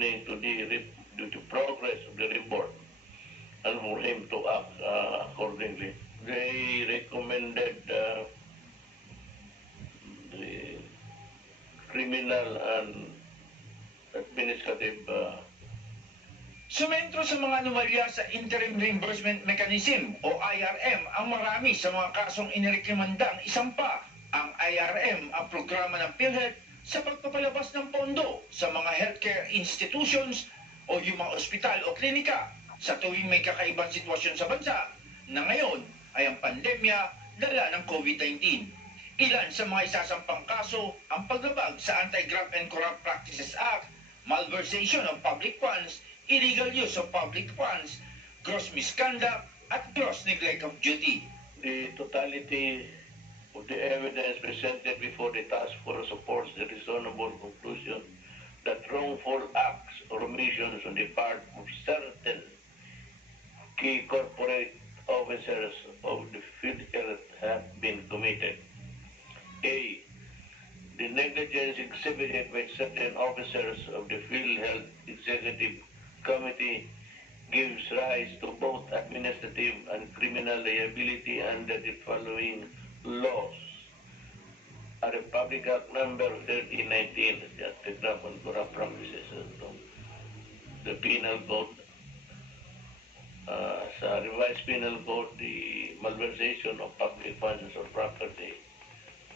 pertaining to the progress of the report and for him to act accordingly. They recommended the criminal and administrative Sumentro sa mga anomalya sa Interim Reimbursement Mechanism o IRM ang marami sa mga kasong inirekomendang isampa. Ang IRM ang programa ng PhilHealth sa pagpapalabas ng pondo sa mga healthcare institutions o yung mga ospital o klinika sa tuwing may kakaibang sitwasyon sa bansa na ngayon ay ang pandemya dala ng COVID-19. Ilan sa mga isasampang kaso ang paglabag sa Anti-Graft and Corrupt Practices Act, malversation of public funds, illegal use of public funds, gross misconduct, at gross neglect of duty. The totality of the evidence presented before the task force supports the reasonable conclusion that wrongful acts or omissions on the part of certain key corporate officers of the PhilHealth have been committed. A. The negligence exhibited by certain officers of the PhilHealth Executive Committee gives rise to both administrative and criminal liability under the following laws. Republic Act number 1319, the Anti-Graft and Corrupt Practices, the Penal Code, sa revised Penal Code, the malversation of public funds or property,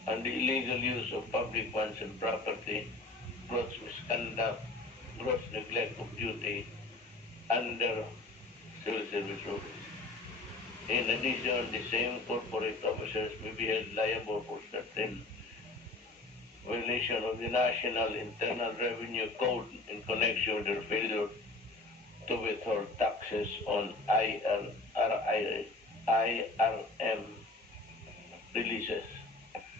and the illegal use of public funds and property, gross misconduct, gross neglect of duty under civil service rules. In addition, the same corporate officers may be held liable for certain violation of the National Internal Revenue Code in connection with their failure to withhold taxes on IRM releases.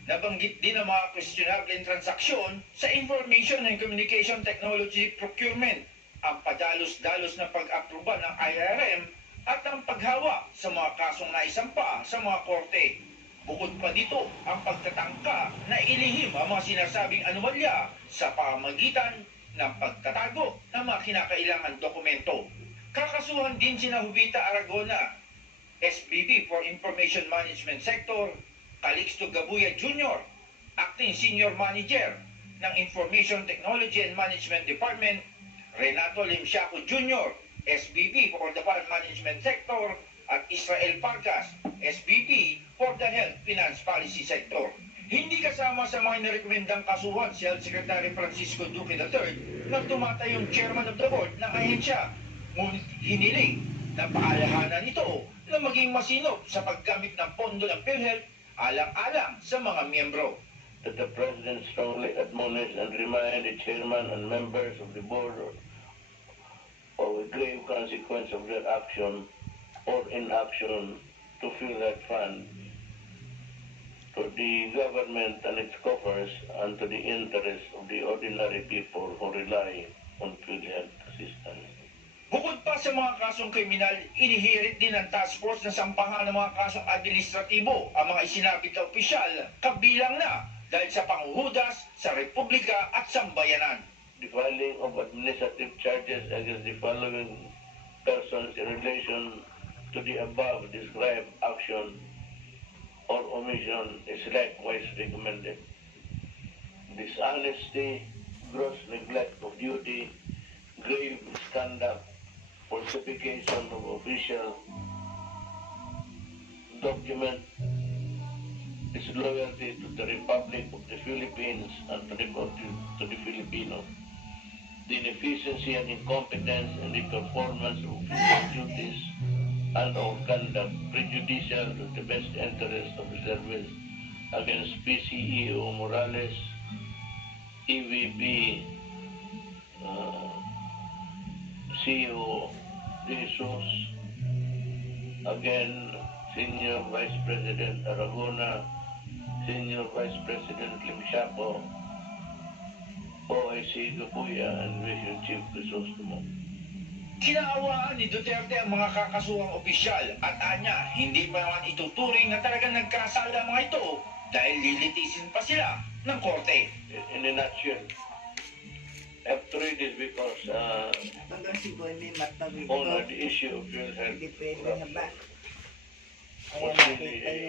Nabanggit din ang mga questionable transaksyon sa Information and Communication Technology Procurement, ang padalos-dalos na pag-aproba ng IRM at ang paghawak sa mga kasong naisampa sa mga korte. Bukod pa dito ang pagtatangka na ilihim ang mga sinasabing anomalya sa pamamagitan ng pagtatago ng mga kinakailangan dokumento. Kakasuhan din sina Jovita Aragona, SBB for Information Management Sector, Calixto Gabuya Jr., Acting Senior Manager ng Information Technology and Management Department, Renato Limsiaco Jr., SBB for the Fund Management Sector, at Israel Pargas, SBB for the Health Finance Policy Sector. Hindi kasama sa mga nirekomendang kasuhan si Health Secretary Francisco Duque III na tumatayong chairman of the board ng ahensya. Ngunit hiniling na paalahanan ito na maging masinop sa paggamit ng pondo ng PhilHealth alang-alang sa mga miyembro. That the President strongly admonished and reminded the chairman and members of the board of a grave consequence of their action or inaction to PhilHealth Fund to the government and its coffers and to the interests of the ordinary people who rely on PhilHealth assistance. Bukod pa sa mga kasong kriminal, inihirit din ng task force na sampahan ng mga kasong administratibo ang mga isinabit na opisyal, kabilang na dahil sa panghuhudas sa Republika at Sambayanan. The filing of administrative charges against the following persons in relation to the above described action or omission is likewise recommended. Dishonesty, gross neglect of duty, grave misconduct, falsification of official document, disloyalty to the Republic of the Philippines and to the Filipinos, the inefficiency and incompetence in the performance of official duties and or conduct prejudicial to the best interest of the service against PCEO Morales, EVP CEO De Jesus, again Senior Vice President Aragona, Senior Vice President Limsiaco, OIC Gabuya, and Vision Chief Crisostomo. Kinaawaan ni Duterte ang mga kakasuhang opisyal at anya hindi pa naman ituturing na talagang nagkasala mga ito dahil lilitisin pa sila ng korte. In a nutshell, have to read this because Hanggang si Boy may matawid on ko. the issue of PhilHealth Hindi pwede na ba? Kaya was nakita really yung